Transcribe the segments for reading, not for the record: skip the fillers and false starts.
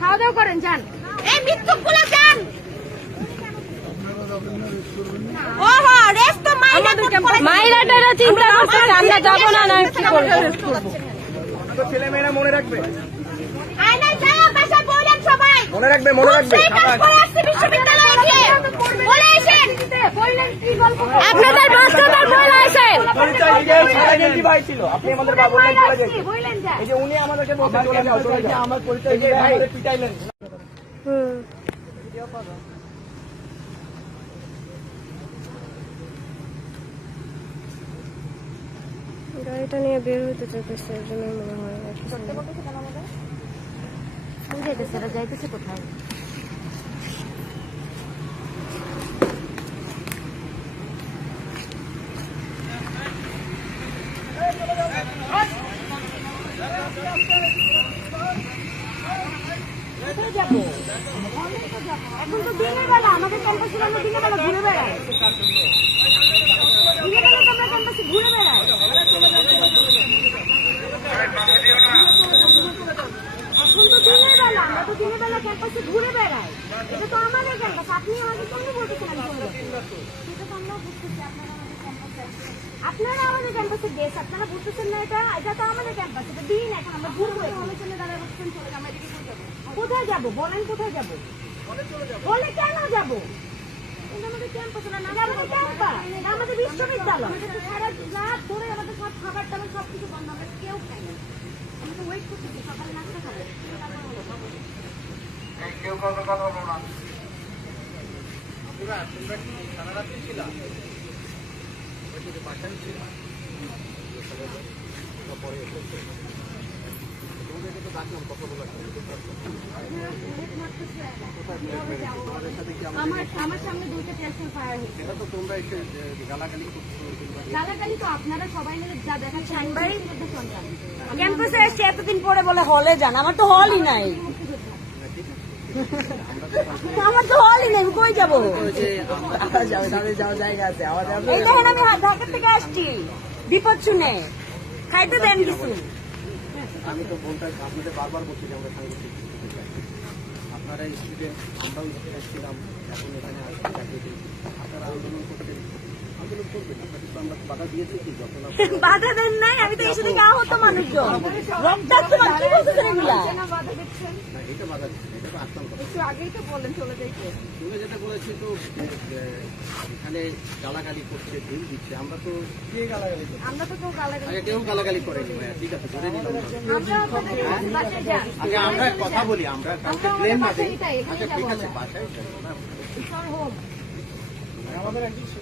খাওয়া দাওয়া করেন, যান। এই মৃত্যুগুলো যান। মাইলাটারা চিন্তা করছে আমরা যাবো না, না কি করবো। ছেলেমেয়েরা মনে রাখবে, মনে রাখবে, মনে রাখবে। আপনাদের বাচ্চাদের বলে আসেন। আপনি আমাদের বললেন চলে যান। এই যে উনি আমাদেরকে বলতে চলে যাও, চলে যাও। আমার পরিচয় দিয়ে আমাদের পিটাইলেন। গাড়িটা নিয়ে বের হইতে চাইতেছে, এর জন্য মনে হয় যাইতেছে কোথায়। যাবো এখন তো দিনের বেলা, আমাদের ক্যাম্পাসে আমরা দিনের বেলা ঘুরে বেড়াই। দিনের বেলা তো আমরা ক্যাম্পাসে ঘুরে বেড়াই। এখন তো দিনের বেলা, আমরা তো দিনের বেলা ক্যাম্পাসে ঘুরে বেড়াই। এটা তো আমাদের ক্যাম্পাস। আপনি আমাকে কেন বলতেছেন আমি চলে যাচ্ছি? সেটা তো আমরা বুঝতেছি, আপনারা আমাদের ক্যাম্পাসে গেছে, আপনারা বুঝতেছেন না। এটা এটা তো আমাদের ক্যাম্পাস, এটা দিন। এখন আমরা ঘুরবো, হলের জন্য দাঁড়ায় বসছেন, চলে আমরা এদিকে কোথায় যাবো বলেন? কোথায় যাবো বলে? কেন যাবো? আমাদের ক্যাম্পাস না, আমাদের ক্যাম্পাস, আমাদের বিশ্ববিদ্যালয়। সারা রাত ধরে আমাদের সব খাবার টাবার সবকিছু বন্ধ, আমরা কেউ খাই না। আমরা তো ওয়েট করতেছি সকালে নাস্তা খাবো। কেউ কাউকে কথা বলো না। তোমরা কি সারা রাত্রি ছিল? বাসায় ছিল? পরে তোমাদেরকে তো ডাকলাম কথা বলার জন্য। আমার সামনে দুইটা টেস্টার ফায়ার হয়েছে। এটা তো তোমরা এসে গালাগালি করছো। গালাগালি তো আপনারা সবাই মিলে যা দেখাচ্ছেন। ক্যাম্পাসে এসে এতদিন পরে বলে হলে যান। আমার তো হলই নাই, আমার তো হলই নেই, কই যাবো? জায়গা আছে, এই দেখেন আমি ঢাকা থেকে আসছি বিপদ শুনে, খাইতে দেন কিছু। আমি তো বলতে আপনাদের বারবার বলছি যে আমরা সাংবাদিক আপনারা স্টুডেন্ট, আমরাও ছিলাম, এখন এখানে আপনারা আন্দোলন করছেন, আন্দোলন করবেন। আপনাদের তো আমরা বাধা দিয়েছি কি? যখন বাধা দেন নাই, আমি তো এসে থেকে আহত মানুষজন রক্তাক্ত মানুষ। কি বলতেছেন এগুলা? এটা বাধা দিচ্ছে, এটা তো আসলাম কথা। একটু আগেই তো বলেন চলে যাইতে। তুমি যেটা বলেছি তো এখানে গালাগালি করছে, ঢিল দিচ্ছে। আমরা তো কে গালাগালি করছি? আমরা তো কেউ গালাগালি, কেউ গালাগালি করেনি ভাইয়া, ঠিক আছে, ধরে নিলাম। বাসায় যান। আগে আমরা কথা বলি, আমরা কাউকে ব্লেম না দিই। আচ্ছা ঠিক আছে, বাসায়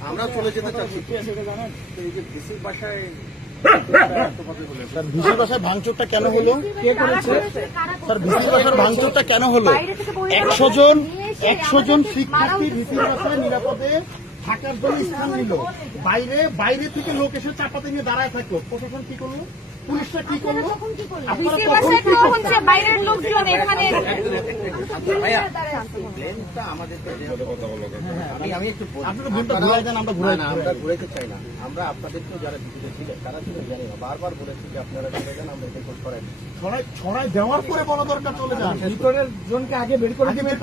আমরা চলে যেতে চাচ্ছি। এই যে ভিসির বাসায় ভিসির বাসায় ভাঙচুরটা কেন হলো? কে করেছে স্যার? ভিসির বাসার ভাঙচুরটা কেন হলো? 100 জন শিক্ষার্থী ভিসির বাসায় নিরাপদে থাকার জন্য স্থান নিল, বাইরে থেকে লোক এসে চাপাতে নিয়ে দাঁড়ায় থাকলো, প্রশাসন কি করলো? পুলিশরা কি করলো? বাইরের লোকজন এখানে আমি একটু আমরা ঘুরাইতে চাই না। আমরা আপনাদেরকেও যারা ভিডিওতে ছিলেন তারা ছিল জানি না, বারবার বলেছি যে আপনারা চলে যান, আমরা এটা ছড়াই ছড়াই দেওয়ার পরে বলা দরকার, চলে যান। ভিতরের জনকে আগে বের করে দিবেন,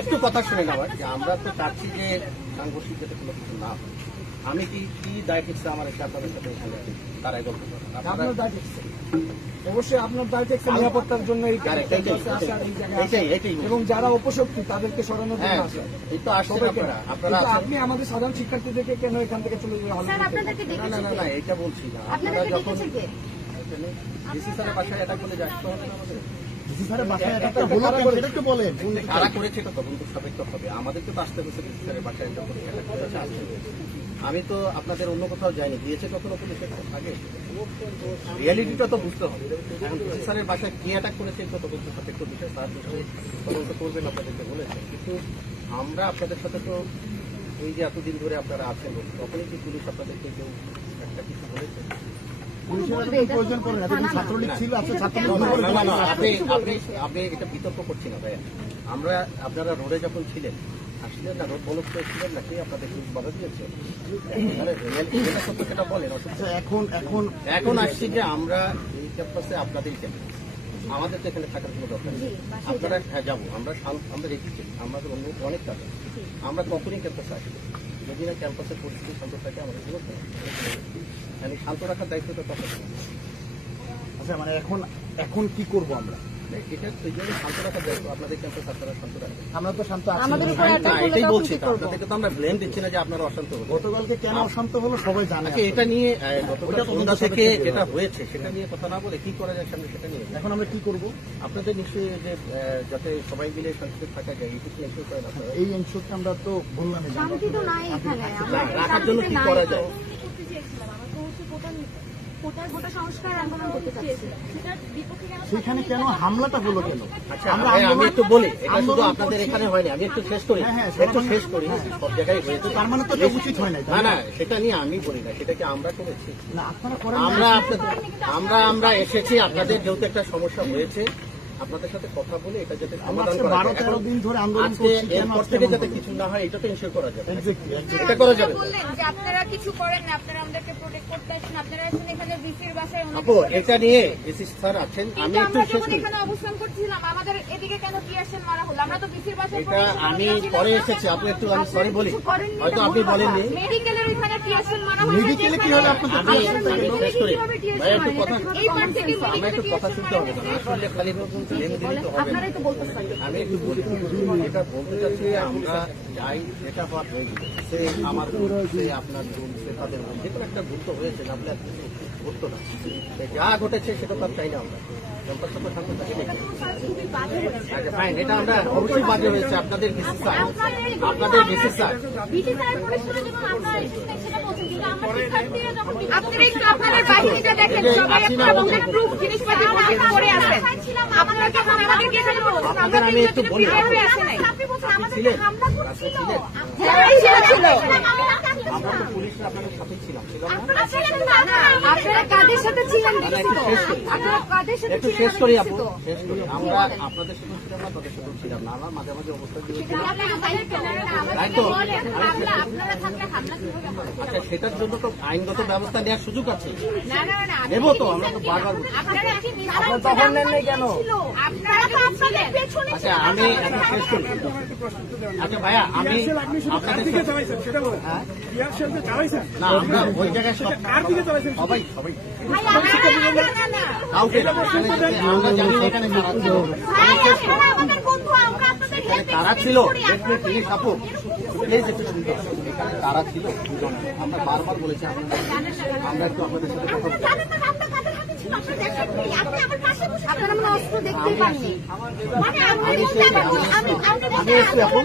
একটু কথা শুনে নেওয়ার যে আমরা তো চাচ্ছি যে সাংঘর্ষিক যাতে কোনো কিছু না হয়। আমি কি দায় ঠিকছে আমার একটা আপনাদের সাথে এখানে তারাই গল্প করেন? আপনার দায় ঠিকছে, অবশ্যই আপনার দায় ঠিকছে নিরাপত্তার জন্য এবং যারা উপশক্তি তাদেরকে সরানোর জন্য আসে। এই তো আসলে আপনারা আপনি আমাদের সাধারণ শিক্ষার্থীদেরকে কেন এখান থেকে চলে যাবে? না এটা বলছি না। আপনারা যখন ডিসি স্যারের বাসায় অ্যাটাক করলে যাচ্ছে কারা করেছে এটা তদন্ত সাপেক্ষ হবে। আমাদেরকে তো আসতে হচ্ছে ডিসি স্যারের বাসায় অ্যাটাক করেছে। আমি তো আপনাদের অন্য কোথাও যাইনি, দিয়েছে কখনো পুলিশের আগে? রিয়ালিটিটা তো বুঝতে হবে। এখন ডিসি স্যারের বাসায় কি অ্যাটাক করেছে এটা তদন্ত সাপেক্ষ বিষয়, তার বিষয়ে তদন্ত করবেন আপনাদেরকে বলেছে। কিন্তু আমরা আপনাদের সাথে তো এই যে এতদিন ধরে আপনারা আছেন, তখনই কি পুলিশ আপনাদেরকে কেউ একটা কিছু বলেছে? আপনি এটা বিতর্ক করছি না ভাইয়া। আমরা আপনারা রোডে যখন ছিলেন আসলে না বলক ছিলেন নাকি আপনাদের কি বাধা দিয়েছে? মানে যেটা সত্য সেটা বলেন। আচ্ছা, এখন এখন আসছি যে আমরা এই ক্যাম্পাসে আপনাদের ক্যাম্পাস, আমাদের তো এখানে থাকার কোনো দরকার নেই। আপনারা হ্যাঁ যাবো, আমরা রেখেছি, আমাদের অন্য অনেক কাজ আছে। আমরা কখনই ক্যাম্পাসে আসবো যদি না ক্যাম্পাসের পরিস্থিতি শান্ত থাকে, আমাদের কোনো মানে শান্ত রাখার দায়িত্বটা তখন। আচ্ছা, মানে এখন কি করব আমরা? এটা সেই জন্য শান্ত রাখার দায়িত্ব আপনাদের ক্যাম্পাস, আপনারা শান্ত রাখবেন। আমরা তো শান্ত আছি। আমাদের উপর না, এটাই বলছি তো, আপনাদেরকে তো আমরা ব্লেম দিচ্ছি না যে আপনারা অশান্ত হবো। গতকালকে কেন অশান্ত হলো সবাই জানে। আচ্ছা, এটা নিয়ে গতকাল ওটা সন্ধ্যা তদন্ত থেকে সাপেক্ষে যেটা হয়েছে সেটা নিয়ে কথা না বলে কি করা যায় সামনে সেটা নিয়ে। এখন আমরা কি করব? আপনাদের নিশ্চয়ই যে যাতে সবাই মিলে শান্তিতে থাকা যায় এইটুকু এনশিওর করেন আপনারা। এই এনশোরটা আমরা তো বললাম শান্তি তো নাই এখানে। আমরা রাখার জন্য কি করা যায়? করতে চেয়েছিলাম, আমরা তো হচ্ছে গোটা সংস্কার আন্দোলন করতে চাচ্ছি। সেটার বিপক্ষে কেন সেখানে কেন হামলাটা হলো কেন? আচ্ছা, আমরা আমি আন্দোলন- একটু বলি, এটা শুধু আন্দোলন আপনাদের করছি। এখানে হয়নি, আমি একটু শেষ করি, হ্যাঁ, একটু শেষ করি। সব জায়গায় হয়েছে, তার মানে তো এটা উচিত হয় নাই, তাই না না? না সেটা নিয়ে আমি বলি না, সেটাকে আমরা করেছি। না, আপনারা করেন না। আমরা এসেছি আপনাদের যেহেতু একটা সমস্যা হয়েছে, আপনাদের সাথে কথা বলে এটা যাতে আমরা সমাধান আজকে করা 12-13 যায়। দিন ধরে আন্দোলন আজকে করছি, কেন এরপর আজকে থেকে এমন যাতে হলো? কিছু না হয় এটা তো এনশিওর করা যাবে। Exactly, exactly. এটা করা যাবে। বললেন যে আপনারা কিছু করেন না, আপনারা আমাদেরকে প্রোটেক্ট করতে আসেন, আপনারা আসেন এখানে ভিসির বাসায় অনেক আপু এটা নিয়ে ডিসি স্যার আছেন, আমি কিন্তু একটু আমরা শেষ যখন করি। এখানে অবস্থান করছিলাম আমাদের এদিকে কেন টিয়ারশেল মারা হলো? আমরা তো ভিসির বাসায় এটা আমি পরে এসেছি, আপনি একটু আমি সরি বলি, হয়তো আপনি বলেননি। মেডিকেলের ওইখানে টিয়ারশেল মারা হয়েছে। মেডিকেলে কি হলো আপনাদের? আমি শেষ করি ভাই, একটু কথা এই পার্ট থেকে আমরা একটু কথা শুনতে হবে না, আসলে খালি লেন দিলে তো হবে না। আপনারাই তো বলতেছেন। আমি একটু বলি, এটা বলতে চাচ্ছি, আমরা যাই যেটা হওয়ার হয়ে গেছে, সে আমার ভুল, সে আপনার ভুল, সে তাদের ভুল, যে কোনো একটা ভুল তো হয়েছে, না বলে আর কিছু ঘটতো না। তো যা ঘটেছে সেটা তো আর চাই না আমরা, ক্যাম্পাসটা তো শান্ত থাকে দেখি। আচ্ছা ফাইন, এটা আমরা অবশ্যই বাজে হয়েছে, আপনাদের ডিসি স্যার, আপনাদের ডিসি স্যার। বিটি স্যারের পরিস্থিতি যেমন আপনারা এসেছেন সেটা বলছেন, কিন্তু আমরা শিক্ষার্থীরা যখন আপনারা একটু আপনাদের বাহিনীটা দেখেন, সবাই আপনারা আমাদের প্রুফ জিনিসপাতি প্রোটেক্ট করে আছেন। আপনারা যখন আমাদেরকে এখানে বলছেন আমরা আপনাদের আমি একটু বলি, প্রিপেয়ার হয়ে আসেন নাই। আপনি বলছেন আমাদের ছিলেন? হামলা করছিল। হ্যাঁ, ছিল। আমরা তো পুলিশরা আপনাদের সাথে ছিলাম, ছিলাম না? আপনারা ছিলেন না, আপনারা কাদের সাথে ছিলেন না, একটু শেষ করি, আপনারা কাদের সাথে একটু শেষ করি আপু, শেষ করি। আমরা আপনাদের সাথে ছিলাম না, তাদের সাথেও ছিলাম না, আমরা মাঝে মাঝে অবস্থা দিয়েছি। তাই তো? আপনারা থাকলে হামলা কিভাবে হবে? আচ্ছা, সেটার জন্য তো আইনগত ব্যবস্থা নেওয়ার সুযোগ আছে, না না না, নেব তো, আমরা তো বারবার বলছি। আপনারা কি আপনারা তখন নেন নাই কেন? আপনারা তো আপনাদের পেছনে আচ্ছা আমি একটু শেষ করি। আচ্ছা ভাইয়া, আমি আপনাদের দিকে চালাইছেন সেটা বলেন। রিয়াকশন যে চালাইছেন না, আমরা ওই জায়গায় কার দিকে চালাইছেন? সবাই ভাই আপনারা না কাউকে না, আমরা জানি না এখানে কারা ছিল। ভাই আপনারা আমাদের বন্ধু, আমরা আপনাদের এখানে কারা ছিল, প্লিজ আপু, প্লিজ একটু শুনতে হবে। এখানে কারা ছিল দুজন, আমরা বারবার বলেছি, আমরা একটু আপনাদের সাথে কথা বলছি। জানেন না আমরা কাদের হাতে ছিল, আপনি দেখেননি, আপনি আমার পাশে বসে আপনারা মানে অস্ত্র দেখতেই পাননি। মানে আমি বলতে আমি এসছি আপু।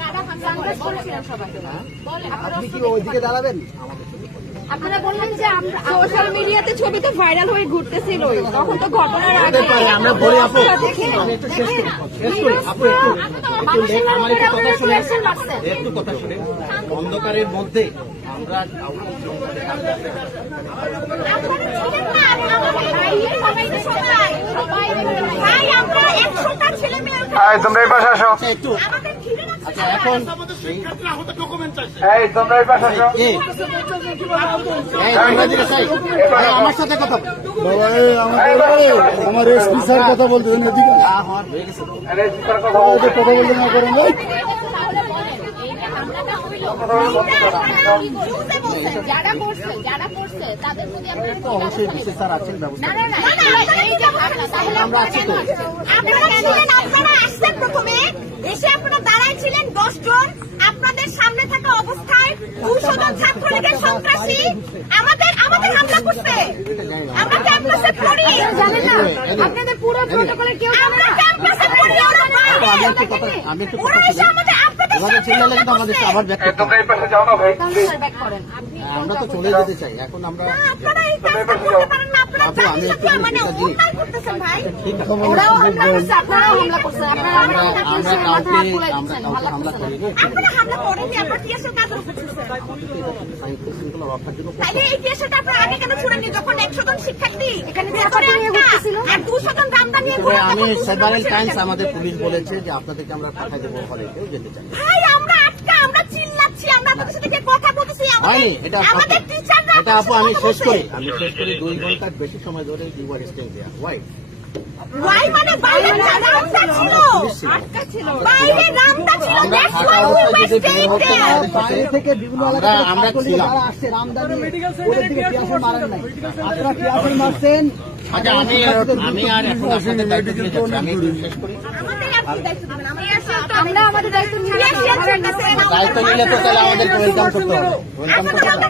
কারা হামলা করেছিলাম সবাই বলেন আপনি কি ওইদিকে দাঁড়াবেন? আপনারা বললেন যে আমরা সোশ্যাল মিডিয়াতে ছবি তো ভাইরাল হয়ে ঘুরতেছিল, তখন তো ঘটনার আগে আমরা বলি আপু, দেখেন, আমি একটু শেষ করি, শেষ করি আপু, আমার একটু কথা শুনে, একটু কথা শুনে। অন্ধকারের মধ্যে আমরা কাউকে জঙ্গলে হামলা করি না। তোমরা এই পাশে আসো। আচ্ছা একটু, আচ্ছা এখন শিক্ষার্থীরা আহত ডকুমেন্ট চাইছে। এই তোমরা এই পাশে আসো। এই তোমরা দিকে চাই, আমার সাথে কথা বল। আমার এসপি স্যার কথা বলতেছেন, এদিকে হওয়ার হয়ে গেছে তো। আরে চিৎকার কথা বলো। কথা বলতে না করেন ভাই। যারা করছে তাদের প্রতি আপনারা তো অবশ্যই ডিসি স্যার আছেন, ব্যবস্থা না না এই যে ভাবনা তাহলে আমরা আছি তো। আপনারা আসছেন প্রথমে এসে আপনারা দাঁড়ায় ছিলেন 10 জন, আপনাদের সামনে থাকা অবস্থায় 200 জন ছাত্রলীগের সন্ত্রাসী আমাদের হামলা করছে। আমরা ক্যাম্পাসে পড়ি, জানেন না আপনাদের পুরো প্রটোকলে কেউ আমরা ক্যাম্পাসে পড়ি, ওরা আমি একটু কথা, আমি একটু কথা এসে আমাদের আপনাদের এভাবে চিল্লালে কিন্তু আমাদের আবার ব্যাক করতে তোমরা হবে। এই পাশে যাও না ভাই। ব্যাক করেন। আমরা তো চলে যেতে চাই, এখন আমরা আপনারা এই কাজটা করতে পারেন না, আপনারা আপু, আমি একটু মানে এটা দিই। অন্যায় করতেছেন ভাই। ঠিক আছে। ওরাও হামলা করছে, আপনারাও হামলা করছেন, আপনারা আমরা হামলা আমরা করছেন, মাথা হাত বুলাই আমরা দিচ্ছেন, কাউকে ভালো হামলা লাগতেছে করিনি। না। আপনারা হামলা করেননি, আপনারা টিএসএর কাজ করতেছেন। আইন শৃঙ্খলা রক্ষার জন্য করতে তাইলে হবে। এই টিএসএটা আপনারা আগে কেন ছুড়েননি, যখন 100 জন শিক্ষার্থী এখানে ভেতরে ঢুকতেছিল আর 200 জন দামদা নিয়ে তবে আমি সেভারাল টাইমস আমাদের পুলিশ বলেছে যে আপনাদেরকে আমরা পাঠাই দেবো হলে, কেউ যেতে চাই না। ভাই আমরা আজকে আমরা চিল্লাচ্ছি, আমরা আপনাদের সাথে যে কথা বলতেছি, হয়নি এটা আমাদের টিচাররা এটা আপু আমি শেষ করি 2 ঘন্টার বেশি সময় ধরে you are staying there why why মানে বাইরে রামদা ছিল, আটকা ছিল। বাইরে রামদা ছিল, আমরা that's থাকা why we অবস্থায় were যদি বের staying হতে there. আমাদের সাথে থেকে বিভিন্ন আমরা ছিলাম। আসছে রামদানি ওদের দিকে টিয়ারশেল মারেন নাই, আপনারা টিয়ারশেল মারছেন। আচ্ছা আমি আর এখন আপনাদের দায়িত্ব নিয়ে যাচ্ছি আমি একটু শেষ করি আমাদের আর কি দায়িত্ব দিবেন? আমরা আমাদের দায়িত্ব নিয়ে দায়িত্ব নিলে তো তাহলে আমাদেরকে ওয়েলকাম করতে হবে ওয়েলকাম করতে হবে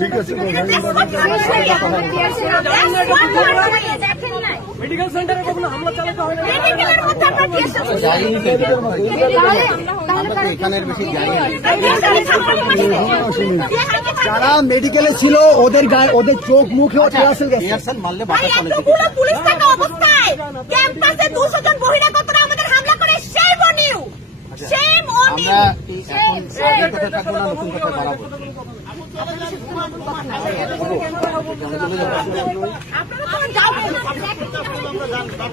ঠিক আছে, মেডিকেল সেন্টারে কখনো হামলা চালাতে হয় না। জানি আমরা তো এখানের বেশি জানি না যারা মেডিকেলে ছিল ওদের গায়ে ওদের চোখ মুখে টিয়ারশেল গেছে। রিহার্সাল মারলে বাতাস অনেক কিছু এতগুলো পুলিশ থাকা অবস্থায় ক্যাম্পাসে 200 জন বহিরাগতরা আমাদের হামলা করে, shame on you, shame on you. আমরা কি এখন আগের কথা থাকবো না নতুন কথা বাড়াবো আপনারা তো যাবেন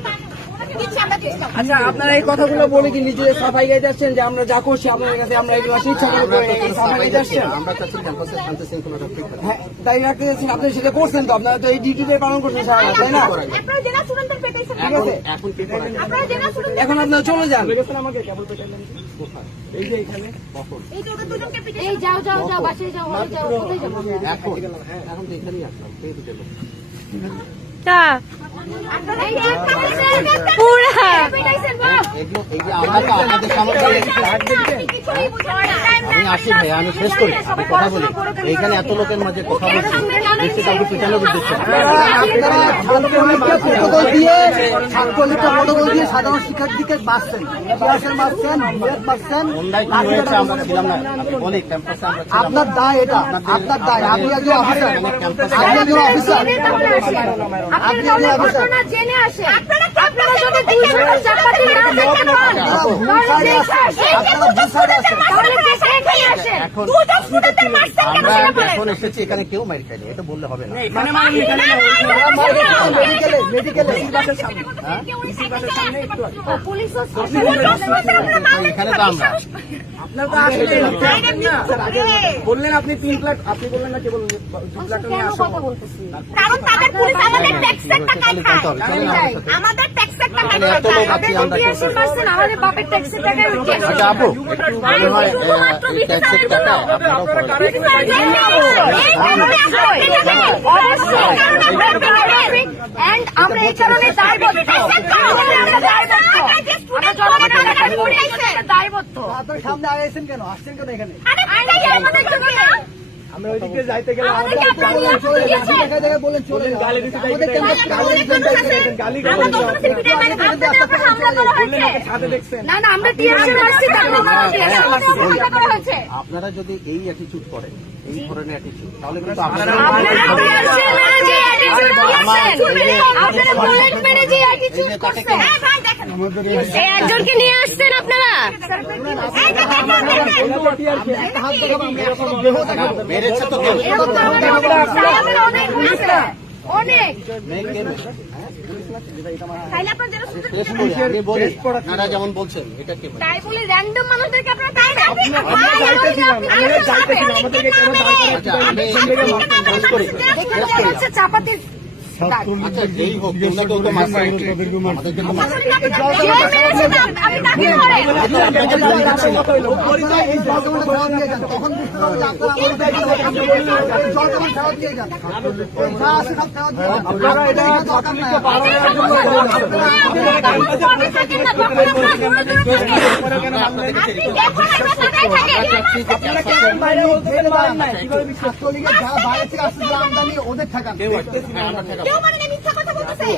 না, দিচ্ছি আমরা চেষ্টা। আচ্ছা আপনারা এই কথাগুলো বলে কি নিজেদের সাফাই গাইতে আসছেন যে আমরা যা করছি আপনাদের কাছে আমরা এগুলো ইচ্ছা করে করে এই সাফাই গাইতে আসছেন? আমরা চাচ্ছি ক্যাম্পাসের শান্তি শৃঙ্খলাটা ঠিক থাকে হ্যাঁ তাই রাখতে যাচ্ছেন, আপনি সেটা করছেন তো, আপনারা তো এই ডিউটিতে পালন করছেন সারা রাত, তাই না? আপনারা জেলা স্টুডেন্টের পেটেছেন, এখন এখন কি করা যায়? আপনারা জেলা স্টুডেন্ট, এখন আপনারা চলে যান। কোথায়? এই যে এখানে কখন? এই যে ওদের দুজনকে পিটিয়ে এই যাও যাও যাও বাসায় যাও, ওই যাও, কোথায় যাবো আমরা? এখন তো এখানেই আসলাম কে তো গেল তা আপনারা এই যে পুরা পিটাইছেন বাহ, এগুলো এই যে আমরা তো আপনাদের সামনে কিছুই বুঝতে পারি না। আমি আসি ভাই আমি শেষ করি আমি কথা বলি এইখানে এত লোকের মাঝে কথা বলছি দেখছি কাউকে পিছানোর উদ্দেশ্য ছাত্রলীগটা প্রটোকল দিয়ে সাধারণ শিক্ষার্থীকে বাঁচছেন, টিয়ারশেল মারছেন, বুলেট মারছেন। অন্যায় কি হয়েছে আমরা ছিলাম না আপনি বলি ক্যাম্পাসে আমরা ছিলাম আপনার দায় এটা, আপনার দায়। আপনি একজন অফিসার, আপনি একজন অফিসার, আপনারা তাহলে ঘটনা জেনে আসেন। আপনারা যদি 200 চাপাতি না দেখতে পান, তাহলে দেশে এখানে আসেন। এখন দুজন স্টুডেন্টের মারছেন কেন আমরা সেটা বলেন। এখন এসেছি এখানে কেউ মাইর খায়নি এটা বললে হবে না মেডিকেলে মেডিকেলে পুলিশও এখানে তো আমরা আপনার তো আসলে বললেন আপনি 3 লাখ, আপনি বললেন না কে বললেন 2 লাখ নিয়ে আসো। কথা বলতেছি। কারণ তাদের পুলিশ আমাদের ট্যাক্সের টাকায় খায়, জানতে হবে চলেন আমার সাথে আমাদের ট্যাক্সের টাকায় এখানে এত লোক খায়। আছি আমরা টিয়ারশেল মারছেন, আমাদের বাপের ট্যাক্সের টাকায় ওই টিয়ারশেল। আচ্ছা আপু একটু মনে হয় এই ট্যাক্সের টাকা আপনারাও করেন And আমরা এই কারণে দায়বদ্ধ। দায়বদ্ধ। আপনার সামনে আগাইছেন কেন, আসছেন কেন এখানে? আমরা আমাদের ওইদিকে যাইতে গেলে আমাদের আমাদের কি আপনারা চলে যান, দিয়েছেন? আপনি দেখা বলেন চলে যান। আমাদের ক্যাম্পাস না না আমরা টিয়ারশেল মারছি, তারপর আমরা টিয়ারশেল মারছি, হামলা করা হয়েছে। আপনারা যদি এই অ্যাটিটিউড করেন এই ধরনের অ্যাটিটিউড তাহলে কিন্তু আপনারা আপনারা টিয়ারশেল মেরে যে attitude করছেন, আপনারা বুলেট মেরে যে attitude করছেন, এই একজনকে নিয়ে আসছেন আপনারা। মেরেছে তো কেউ এরকম তো আমাদের আমাদের অনেক আছে, অনেক। তাইলে আপনারা জেলা স্টুডেন্ট শেষ করি আমি বলি আপনারা যেমন বলছেন এটা কি তাই বলে র্যান্ডম মানুষদেরকে আপনারা তাই না আচ্ছা আমি শেষ করি হচ্ছে চাপাতির দাগ। আচ্ছা যেই হোক তোমরা তো মাস্টার আমাদেরকে তো মাস্টার এই জলজমা ফেরত নিয়ে যান, তখন বুঝতে পারবেন যে আপনারা আমাদের জলজমা ফেরত নিয়ে যান, যা আছে সব ফেরত দিয়ে যান। আপনারা এটা দরকার নাই। ছাত্রলীগের যারা বাইরে থেকে আসছে যারা আমদানি ওদের ঠেকান। কেউ মানে মিথ্যা কথা বলতেছে।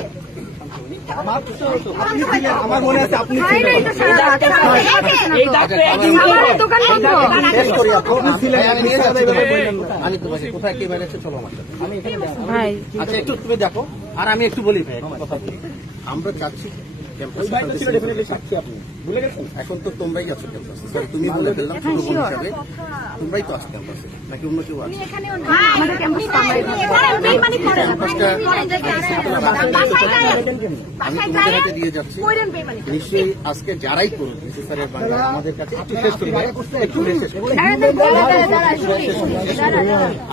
আমার মনে আছে আপনি খাই নাই তো সারা রাত। আমার দোকান বন্ধ। শেষ করি আপু আমি নিয়ে যাচ্ছি আমি তো বলছি কোথায় কে মেরেছে চলো আমার সাথে আমি এখানে ভাই আচ্ছা একটু তুমি দেখো আর আমি একটু বলি ভাই একটা কথা বলি আমরা চাচ্ছি ক্যাম্পাসে এখন তো তোমরাই আছো ক্যাম্পাসে, সরি তুমি বলে ফেললাম ছোট বোন হিসাবে, তোমরাই তো আছো ক্যাম্পাসে, নাকি অন্য কেউ আছে? আমাদের ক্যাম্পাসে আমি তোমাদের হাতে দিয়ে যাচ্ছি, নিশ্চয়ই আজকে যারাই করুন স্যারের বাংলা আমাদের কাছে একটু শেষ করি ভাই, একটু শেষ করি।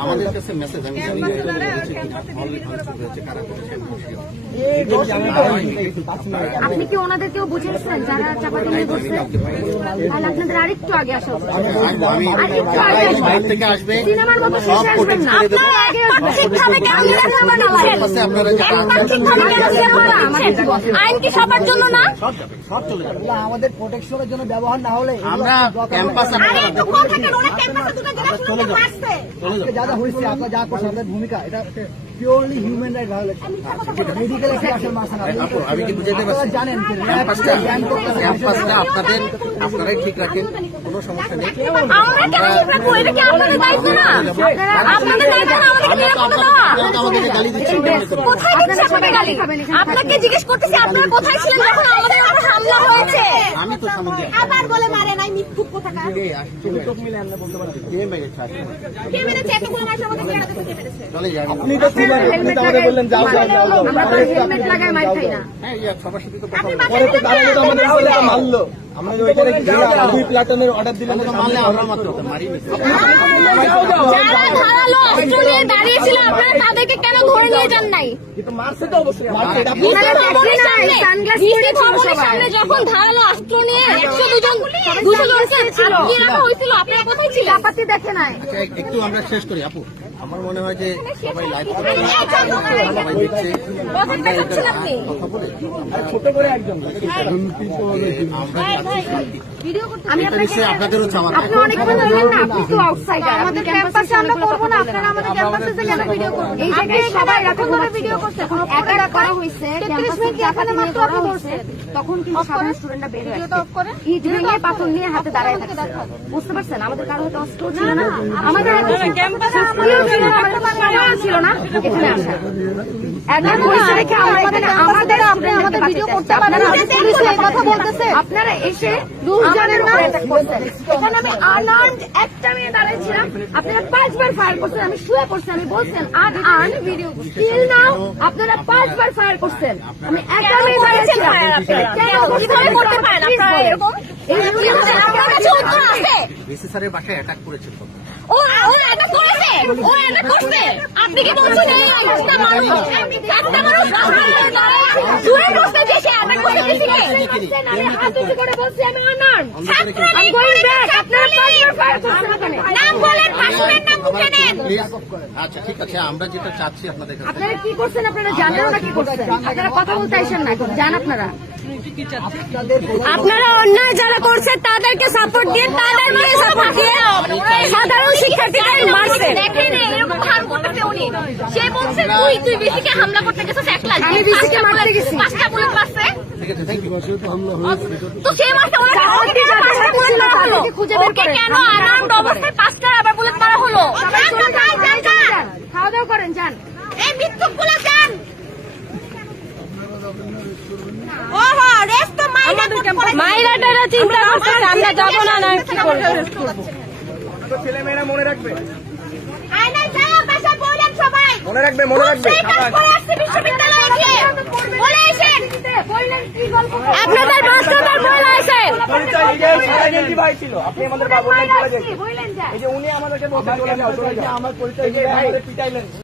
আমাদের কাছে মেসেজ আমি জানি না এটা বলেছে কিনা, অলরেডি ভাঙচুর হয়েছে, কারা করেছে আমি খুশি হব। আপনি কি ওনাদেরকেও বুঝিয়েছেন যারা চাপাতি নিয়ে বসছে? তাহলে আপনাদের আরেকটু আগে আসা উচিত। আমি যারা এই বাইরে থেকে আসবে সিনেমার মতো সব শেষে আসবেন প্রোটেক্ট না। করে দেবো। আপনারা আগে আসবেন। ক্যাম্পাসে আপনারা যারা আইন কি সবার জন্য না? সব যাবে, সব চলে যাবে। এগুলো আমাদের প্রোটেকশনের জন্য ব্যবহার না হলে এগুলো আমরা দরকার ক্যাম্পাস হবে না। আপনারা একটু কম থাকেন, ওরা ক্যাম্পাসে দুটো আমরা চলে যাবো, চলে যাবো। যা যা হয়েছে আপনার যা করছেন আপনাদের ভূমিকা এটা purely human right violation, medical expression মারছেন আপু, আমি কি বুঝাতে পারছি? জানেন যে ক্যাম্পাসটা আপনারাই ঠিক রাখেন, কোনো সমস্যা নেই। আমরা কেন চিন্তা করি? এটা কি আপনাদের দায়িত্ব না? আপনাদের দায়িত্ব না আমাদেরকে নিরাপত্তা দেওয়া? আপনারা তো আমাদেরকে গালি দিচ্ছেন, কেমনে করে? কোথায় দিচ্ছে আপনাদের গালি? আপনাকে জিজ্ঞেস করতেছি আপনারা কোথায় ছিলেন যখন আমাদের উপর হামলা হয়েছে? আমি তো সামনে যাই। আবার বলে মারে নাই মিথ্যুক কোথাকার। কে মেরেছে আজকে? কে মেরেছে? এতগুলো মানুষ আমাদের জানাতে কে মেরেছে? চলে যান। হেলমেট লাগাই বললেন যাও যাও যাও। আমরা তো হেলমেট লাগাই মার খাই না। হ্যাঁ, ইয়া, সবার সাথে তো কথা আপনি বলবো। বাসায় গেলেন মারলে আমরা মাত্র ওকে মারিনি। যারা ধারালো অস্ত্র নিয়ে দাঁড়িয়েছিল আপনারা তাদেরকে কেন ধরে নিয়ে যান নাই? সামনে যখন ধারালো অস্ত্র নিয়ে 102 জন আটকে রাখা হয়েছিল আপনারা কোথায় ছিলেন? চাপাতি দেখে নাই। আচ্ছা, একটু আমরা শেষ করি আপু। আমার মনে হয় যে সবাই লাইভ করছে, সবাই দেখছে, আমরা এটা কথা বলে ছোট করে একজন আমরা আমি এটা নিশ্চয়ই আপনাদেরও চাওয়া। আপনি অনেক কথা বললেন না, আপনি তো আউটসাইডার। আমাদের ক্যাম্পাসে আমরা করব না, আপনারা আমাদের ক্যাম্পাসে কেন ভিডিও করবেন? এই জায়গায় সবাই এতক্ষণ ভিডিও করছে, এখন অপরাধ করা হয়েছে, ক্যাম্পাসে এখানে মাত্র করা হয়েছে, তখন কিন্তু সাধারণ স্টুডেন্টরা বের হয়ে আসছে, ইট ভেঙে পাথর নিয়ে হাতে দাঁড়ায় থাকছে। বুঝতে পারছেন? আমাদের কারো হয়তো অস্ত্র ছিল না, আমাদের ক্যাম্পাসে ছিল না, সময় ছিল না এখানে আসা। একবার পয়সা রেখে আমরা এখানে আমাদের ভিডিও করতে পারেন না, পুলিশের কথা বলতেছে। আপনারা এসে দুজনের নাম এখানে আমি আনআর্মড একটা মেয়ে দাঁড়িয়েছিলাম, আপনারা 5 বার ফায়ার করছেন, আমি শুয়ে পড়ছি, আমি বলছেন আনআর্মড ভিডিও স্টিল নাও আপনারা 5 বার ফায়ার করছেন, আমি একটা মেয়ে দাঁড়িয়েছিলাম। কেন কিভাবে করতে পারেন আপনারা এরকম? এই আপনার কাছে উত্তর আছে? ভিসি স্যারের বাসায় অ্যাটাক করেছে তো। ও এটা করেছে, ও এটা করছে। আপনি কি বলছেন এই অবস্থা মানুষ একটা মানুষ জুড়ে বসে যে সে অ্যাটাক করতে দিছে? আমি হাত উঁচু করে বলছি আমি আনআর্মড। আমি গোইং ব্যাক। আপনারা 5 বার ফায়ার করছেন ওখানে। নাম বলেন, পাসপোর্টের নাম মুখে নেন। আচ্ছা, ঠিক আছে, আমরা যেটা চাচ্ছি আপনাদের কাছে, আপনারা কি করছেন? আপনারা জানেন না কি করছেন? আপনারা কথা বলতে আইছেন না, জান আপনারা আপনারা অন্যায় যারা করছে তাদেরকে সাপোর্ট দিয়ে তাদের মানে সাপোর্ট দিয়ে সাধারণ শিক্ষার্থীদের মারছে। দেখেন এরকম হাল করতেছে উনি। সে বলছে তুই বিসিকে হামলা করতে গেছিস একলা। আমি বিসিকে মারতে গেছি। 5টা বুলেট মারছে। ঠিক আছে, থ্যাংক ইউ। তো সে মারছে ওরা কাউকে 5টা বুলেট মারা হলো। ওকে কেন আনআর্মড অবস্থায় 5টা আবার বুলেট মারা হলো? খাওয়া দাওয়া করেন, যান। এই মিথ্যুকগুলো যান। ওহো রেস্ট তো মাইরাটারা চিন্তা করতেছে আমরা যাব না না কি করব? ছেলেমেয়েরা মনে রাখবে, আয়না যায় বাসা বলেন সবাই মনে রাখবে, মনে রাখবে। বিশ্ববিদ্যালয়ে গিয়ে বলে এসেন, বললেন কি গল্প আপনাদের বাস্তবতা বলে এসেন। ভাই ছিল, আপনি আমাদের বাবু বললেন যা এই যে উনি আমাদেরকে বলতে চলে যাও, চলে যাও। আমার পরিচয় দিয়ে আমাদের পিটাইলেন।